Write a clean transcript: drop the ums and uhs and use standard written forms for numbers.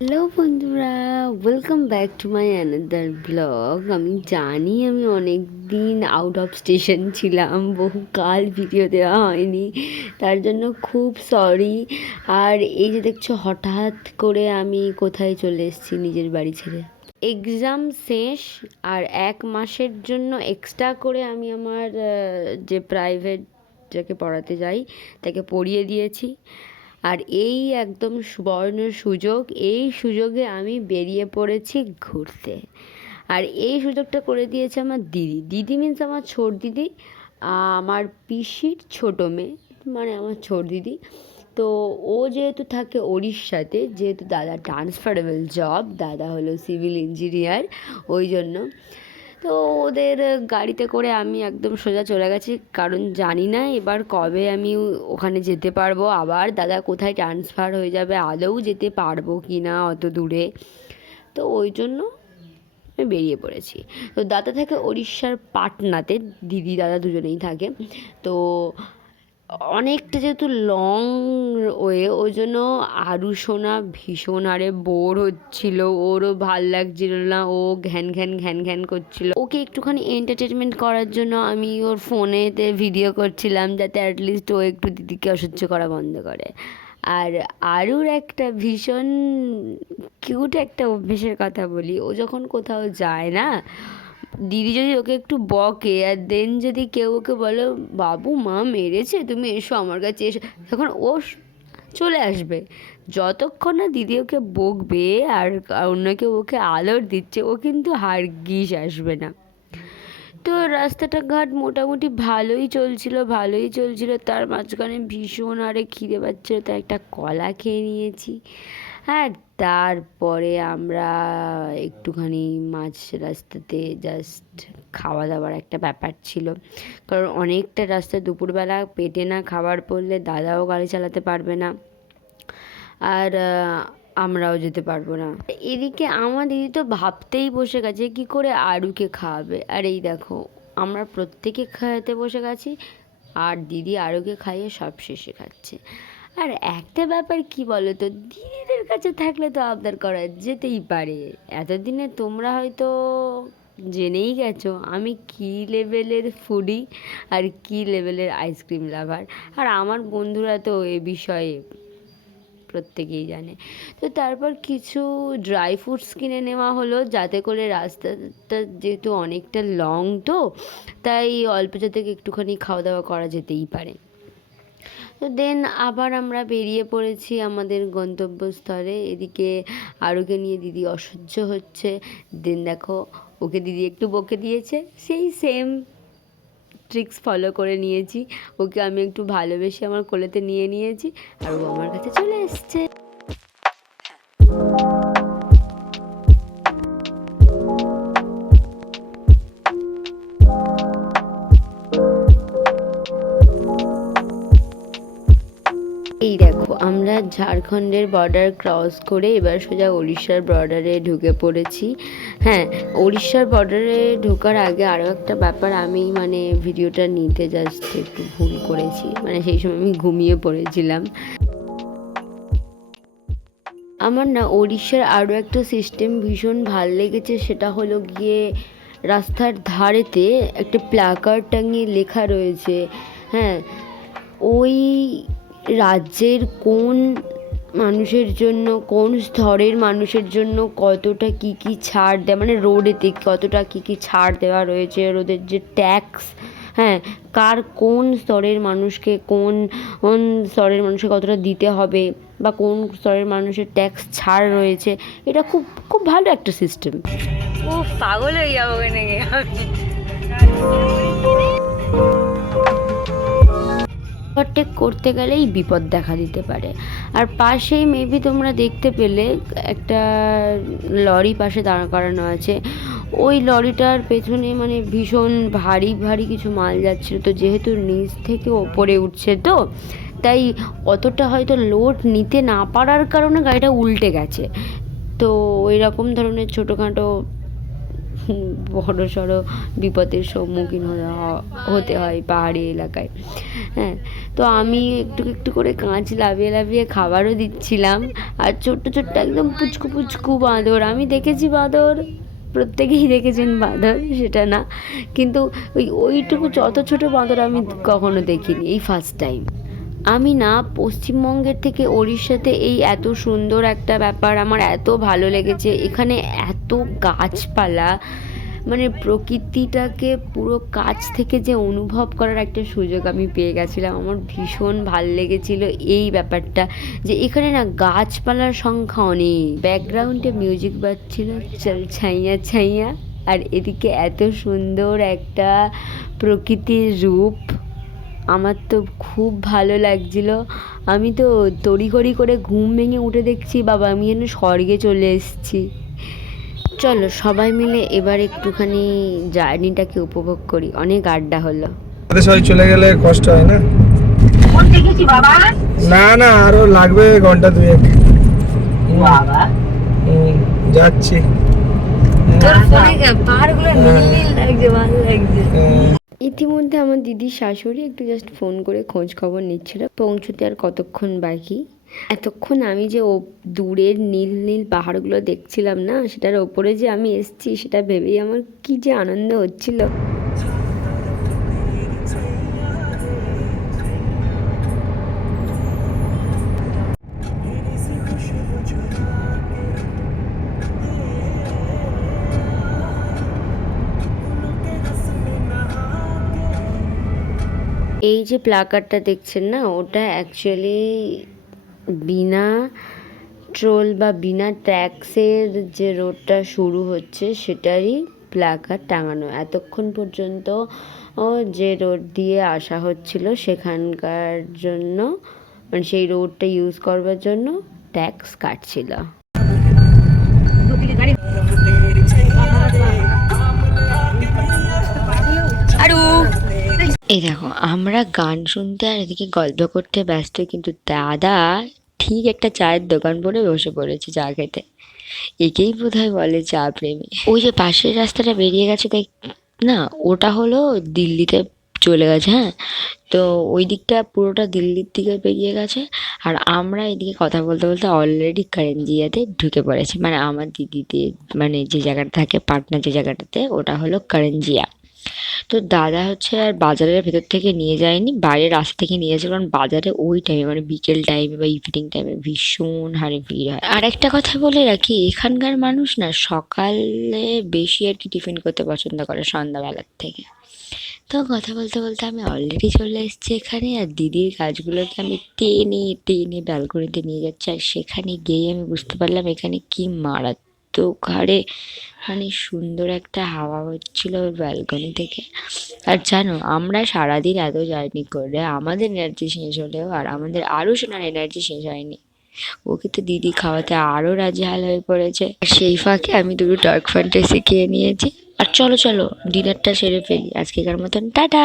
Hello বন্ধুরা, welcome back to my another blog. আমি জানি আমি অনেক দিন আউট অফ স্টেশন ছিলাম, বহুকাল ভিডিও দেওয়া হয়নি, তার জন্য খুব সরি। আর এই যে দেখছো, হঠাৎ করে আমি কোথায় চলে এসেছি নিজের বাড়ি ছেড়ে। এক্সাম শেষ, আর 1 মাসের জন্য এক্সট্রা করে আমি আমার যে প্রাইভেট যাকে পড়াতে যাই তাকে পড়িয়ে দিয়েছি। আর এই একদম সুবর্ণ সুযোগ, এই সুযোগে আমি বেরিয়ে পড়েছি ঘুরতে। আর এই সুযোগটা করে দিয়েছে আমার দিদি। দিদি মিন্স আমার ছোট দিদি, আমার পিসির ছোটো মেয়ে, মানে আমার ছোট দিদি। তো ও যেহেতু থাকে উড়িষ্যাতে, যেহেতু দাদা ট্রান্সফারেবল জব, দাদা হলো সিভিল ইঞ্জিনিয়ার, ওই জন্য তো ওদের গাড়িতে করে আমি একদম সোজা চলে গেছি। কারণ জানি না এবার কবে আমি ওখানে যেতে পারবো, আবার দাদা কোথায় ট্রান্সফার হয়ে যাবে, আদৌ যেতে পারবো কি না অত দূরে। তো ওই জন্য আমি বেরিয়ে পড়েছি। তো দাদা থাকে উড়িষ্যার পাটনাতে, দিদি দাদা দুজনেই থাকে। তো অনেকটা যেহেতু লং ওয়ে, ওই জন্য আরু সোনা ভীষণ হারে বোর হচ্ছিল, ওরও ভাল লাগছিল না, ও ঘ্যান ঘ্যান ঘ্যান ঘ্যান করছিল। ওকে একটুখানি এন্টারটেনমেন্ট করার জন্য আমি ওর ফোনেতে ভিডিও করছিলাম, যাতে অ্যাটলিস্ট ও একটু দিদিকে অসহ্য করা বন্ধ করে। আর আরুর একটা ভীষণ কিউট একটা অভ্যেসের কথা বলি। ও যখন কোথাও যায় না, দিদি যদি ওকে একটু বকে, আর দেন যদি কেউ ওকে বলো বাবু মা মেরেছে, তুমি এসো আমার কাছে এসো, তখন ও চলে আসবে। যতক্ষণ না দিদি ওকে বকবে আর অন্য কেউ ওকে আদর দিচ্ছে, ও কিন্তু হারগিজ আসবে না। তো রাস্তাটা ঘাট মোটামুটি ভালোই চলছিল। তার মাঝখানে ভীষণ আরে খিদে পাচ্ছিল, তো একটা কলা খেয়ে নিয়েছি। হ্যাঁ, তারপরে আমরা একটুখানি মাঝ রাস্তাতে জাস্ট খাওয়া দাওয়ার একটা ব্যাপার ছিল, কারণ অনেকটা রাস্তা দুপুরবেলা পেটে না খাবার পড়লে দাদাও গাড়ি চালাতে পারবে না, আর আমরাও যেতে পারবো না। এদিকে আমার দিদি তো ভাবতেই বসে গেছে কি করে আরুকে খাওয়াবে। আর এই দেখো, আমরা প্রত্যেকে খাওয়াতে বসে গেছি, আর দিদি আরুকে খাইয়ে সব শেষে খাচ্ছে। আর একটা ব্যাপার কি বলো তো, দিদিদের কাছে থাকলে তো আবদার করা যেতেই পারে। এতদিনে তোমরা হয়তো জেনেই গেছো আমি কী লেভেলের ফুডি আর কী লেভেলের আইসক্রিম লাভার। আর আমার বন্ধুরা তো এ বিষয়ে প্রত্যেকেই জানে। তো তারপর কিছু ড্রাই ফ্রুটস কিনে নেওয়া হলো, যাতে করে রাস্তাটা যেহেতু অনেকটা লং, তো তাই অল্প যাতে একটুখানি খাওয়া দাওয়া করা যেতেই পারে। তো দেন আবার আমরা বেরিয়ে পড়েছি আমাদের গন্তব্যস্থলে। এদিকে আরুকে নিয়ে দিদি অসহ্য হচ্ছে। দেন দেখো, ওকে দিদি একটু বকে দিয়েছে, সেই সেম ট্রিক্স ফলো করে নিয়েছি। ওকে আমি একটু ভালোবেসে আমার কোলেতে নিয়ে নিয়েছি, আর ও আমার কাছে চলে এসছে। এই দেখো, আমরা ঝাড়খণ্ডের বর্ডার ক্রস করে এবার সোজা উড়িষ্যার বর্ডারে ঢুকে পড়েছি। হ্যাঁ, উড়িষ্যার বর্ডারে ঢোকার আগে আরও একটা ব্যাপার, আমি মানে ভিডিওটা নিতে জাস্ট একটু ভুল করেছি, মানে সেই সময় আমি ঘুমিয়ে পড়েছিলাম। আমার না উড়িষ্যার আরও একটা সিস্টেম ভীষণ ভাল লেগেছে, সেটা হলো গিয়ে রাস্তার ধারেতে একটা প্ল্যাকার্ড টাঙিয়ে লেখা রয়েছে, হ্যাঁ, ওই রাজ্যের কোন মানুষের জন্য, কোন স্তরের মানুষের জন্য কতটা কী কী ছাড় দেয়, মানে রোডেতে কতটা কী কী ছাড় দেওয়া রয়েছে, রোডের যে ট্যাক্স, হ্যাঁ, কোন স্তরের মানুষকে কোন কোন স্তরের মানুষকে কতটা দিতে হবে, বা কোন স্তরের মানুষের ট্যাক্স ছাড় রয়েছে। এটা খুব খুব ভালো একটা সিস্টেম। ও পাগল হয়ে যাবো এখানে আমি। ওভারটেক করতে গেলেই বিপদ দেখা দিতে পারে। আর পাশেই মেবি তোমরা দেখতে পেলে একটা লরি পাশে দাঁড় করানো আছে। ওই লরিটার পেছনে মানে ভীষণ ভারী ভারী কিছু মাল যাচ্ছিল, তো যেহেতু নিচ থেকে ওপরে উঠছে, তো তাই অতটা হয়তো লোড নিতে না পারার কারণে গাড়িটা উল্টে গেছে। তো ওই রকম ধরনের ছোটোখাটো বড় সড়ো বিপদের সম্মুখীন হতে হয় পাহাড়ি এলাকায়। হ্যাঁ, তো আমি একটু একটু করে কাঁচ লাফিয়ে লাফিয়ে খাবারও দিচ্ছিলাম। আর ছোট্ট ছোট্ট একদম পুচকু পুচকু বাঁদর, আমি দেখেছি বাঁদর, প্রত্যেকেই দেখেছেন বাঁদর, সেটা না, কিন্তু ওইটুকু অত ছোটো বাঁদর আমি কখনো দেখিনি, এই ফার্স্ট টাইম। আমি না পশ্চিমবঙ্গের থেকে ওড়িশাতে এই এত সুন্দর একটা ব্যাপার আমার এত ভালো লেগেছে, এখানে এত গাছপালা, মানে প্রকৃতিটাকে পুরো কাছ থেকে যে অনুভব করার একটা সুযোগ আমি পেয়ে গেছিলাম। আমার ভীষণ ভাল লেগেছিল এই ব্যাপারটা, যে এখানে না গাছপালার সংখ্যা অনেক, ব্যাকগ্রাউন্ডে মিউজিক বাজছিল চল ছাইয়া ছাইয়া, আর এদিকে এত সুন্দর একটা প্রকৃতির রূপ, আমার তো খুব ভালো লাগছিল। আমি তো তড়িঘড়ি করে ঘুম ভেঙে উঠে দেখছি বাবা আমি যেন স্বর্গে চলে এসেছি। চলো সবাই মিলে এবার একটুখানি জার্নিটাকে উপভোগ করি, অনেক আড্ডা হলো। সবাই চলে গেলে কষ্ট হয় না? না না, আরো লাগবে ঘন্টা দুয়েক। যাচ্ছি। ইতিমধ্যে আমার দিদির শাশুড়ি একটু জাস্ট ফোন করে খোঁজ খবর নিচ্ছিল পৌঁছতে আর কতক্ষণ বাকি। এতক্ষণ আমি যে দূরের নীল নীল পাহাড়গুলো দেখছিলাম না, সেটার ওপরে যে আমি এসছি সেটা ভেবেই আমার কি যে আনন্দ হচ্ছিল। এই যে প্লাকার্ডটা দেখছেন না, ওটা অ্যাকচুয়ালি বিনা টোল বা বিনা ট্যাক্সের যে রোডটা শুরু হচ্ছে সেটারই প্লাকার্ড টাঙানো। এতক্ষণ পর্যন্ত যে রোড দিয়ে আসা হচ্ছিল সেখানকার জন্য, মানে সেই রোডটা ইউজ করবার জন্য ট্যাক্স কাটছিল। এই দেখো আমরা গান শুনতে আর এদিকে গল্প করতে ব্যস্ত, কিন্তু দাদা ঠিক একটা চায়ের দোকান পরে বসে পড়েছে চা খেতে। একেই বোধহয় বলে চা প্রেমী। ওই যে পাশের রাস্তাটা বেরিয়ে গেছে দেখ না, ওটা হলো দিল্লিতে চলে গেছে। হ্যাঁ, তো ওই দিকটা পুরোটা দিল্লির দিকে বেরিয়ে গেছে, আর আমরা এদিকে কথা বলতে বলতে অলরেডি কারেঞ্জিয়াতে ঢুকে পড়েছি। মানে আমার দিদিদের মানে যে জায়গাটা থাকে, পাটনা যে জায়গাটাতে, ওটা হলো কারেঞ্জিয়া। তো দাদা হচ্ছে আর বাজারের ভেতর থেকে নিয়ে যায়নি, বাইরের রাস্তা থেকে নিয়ে গেছে, কারণ বাজারে ওই টাইমে মানে বিকেল টাইমে বা ইভিনিং টাইমে ভীষণ হারে ভিড় হয়। আর একটা কথা বলে রাখি, এখানকার মানুষ না সকালে বেশি আর কি টিফিন করতে পছন্দ করে সন্ধ্যাবেলার থেকে। তো কথা বলতে বলতে আমি অলরেডি চলে এসেছি এখানে, আর দিদির কাজগুলোকে আমি টেনে টেনে ব্যালকনিতে নিয়ে যাচ্ছি। আর সেখানে গিয়ে আমি বুঝতে পারলাম এখানে কি মারাত্মক হারে মানে সুন্দর একটা হাওয়া হচ্ছিল ওই ব্যালকনি থেকে। আর জানো আমরা সারাদিন এত জার্নি করে আমাদের এনার্জি শেষ হলেও আর আমাদের আরও সোনার এনার্জি শেষ হয়নি। ওকে তো দিদি খাওয়াতে আরও রাজিহাল হয়ে পড়েছে। আর সেই ফাঁকে আমি দুটো ডার্ক ফ্যান্টাসি খেয়ে নিয়েছি। আর চলো চলো ডিনারটা সেরে ফেলি, আজকেকার মতন টাটা।